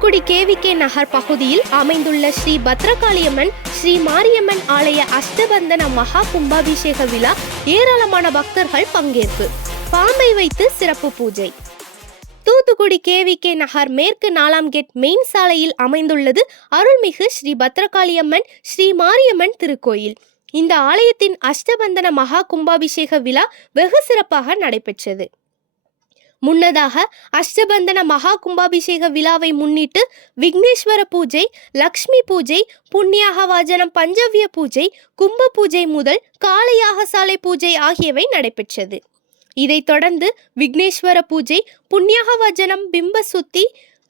Thoothukudi KVK நகர் பகுதியில் அமைந்துள்ள ஸ்ரீ பத்ரகாளியம்மன் ஸ்ரீ மாரியம்மன் ஆலய அஷ்டபந்தன மகா கும்பாபிஷேக விழா ஏராளமான பக்தர்கள் பங்கேற்பு. பாம்பை வைத்து சிறப்பு பூஜை. தூத்துக்குடி கேவிகே நகர் மேற்கு 4ஆம் கேட் மெயின் சாலையில் அமைந்துள்ளது அருள்மிகு ஸ்ரீ பத்ரகாளியம்மன் ஸ்ரீ மாரியம்மன் திருக்கோயில். இந்த ஆலயத்தின் அஷ்டபந்தன மகா கும்பாபிஷேக விழா வெகு சிறப்பாக நடைபெற்றது. முன்னதாக அஷ்டபந்தன மகா கும்பாபிஷேக விழாவை முன்னிட்டு விக்னேஸ்வர பூஜை, லக்ஷ்மி பூஜை, புண்ணியாகவாஜனம் பஞ்சவிய பூஜை, கும்ப பூஜை முதல் கால யாகசாலை பூஜை ஆகியவை நடைபெற்றது. இதைத் தொடர்ந்து விக்னேஸ்வர பூஜை, புண்ணியாகவாஜனம், பிம்ப சுத்தி,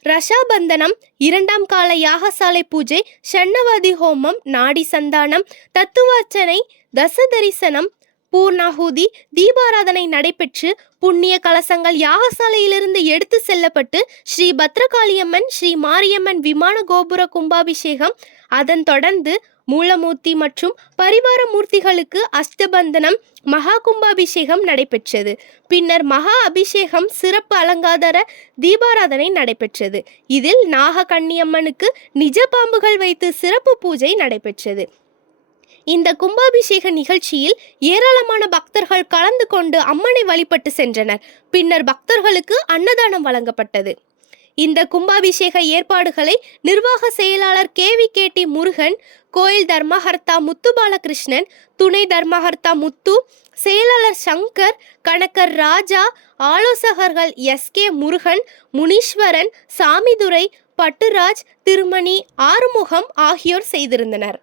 ரஷாபந்தனம், 2ஆம் கால யாகசாலை பூஜை, ஷண்ணவாதி ஹோமம், நாடி சந்தானம், தத்துவார்ச்சனை, தசதரிசனம், பூர்ணாகுதி, தீபாராதனை நடைபெற்று புண்ணிய கலசங்கள் யாகசாலையிலிருந்து எடுத்து செல்லப்பட்டு ஸ்ரீ பத்ரகாளியம்மன் ஸ்ரீ மாரியம்மன் விமான கோபுர கும்பாபிஷேகம், அதன் தொடர்ந்து மூலமூர்த்தி மற்றும் பரிவார மூர்த்திகளுக்கு அஷ்டபந்தனம் மகா கும்பாபிஷேகம் நடைபெற்றது. பின்னர் மகா அபிஷேகம், சிறப்பு அலங்கார தீபாராதனை நடைபெற்றது. இதில் நாகக்கன்னியம்மனுக்கு நிஜ பாம்புகள் வைத்து சிறப்பு பூஜை நடைபெற்றது. இந்த கும்பாபிஷேக நிகழ்ச்சியில் ஏராளமான பக்தர்கள் கலந்து கொண்டு அம்மனை வழிபட்டு சென்றனர். பின்னர் பக்தர்களுக்கு அன்னதானம் வழங்கப்பட்டது. இந்த கும்பாபிஷேக ஏற்பாடுகளை நிர்வாக செயலாளர் KVKT முருகன், கோயில் தர்மகர்த்தா முத்து பாலகிருஷ்ணன், துணை தர்மகர்த்தா முத்து, செயலாளர் சங்கர், கணக்கர் ராஜா, ஆலோசகர்கள் SK முருகன், முனீஸ்வரன், சாமிதுரை, பட்டுராஜ், திருமணி, ஆறுமுகம் ஆகியோர் செய்திருந்தனர்.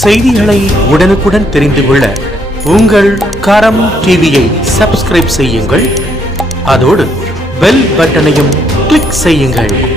செய்திகளை உடனுக்குடன் தெரிந்து கொள்ள உங்கள் கரம் டிவியை சப்ஸ்கிரைப் செய்யுங்கள். அதோடு பெல் பட்டனையும் கிளிக் செய்யுங்கள்.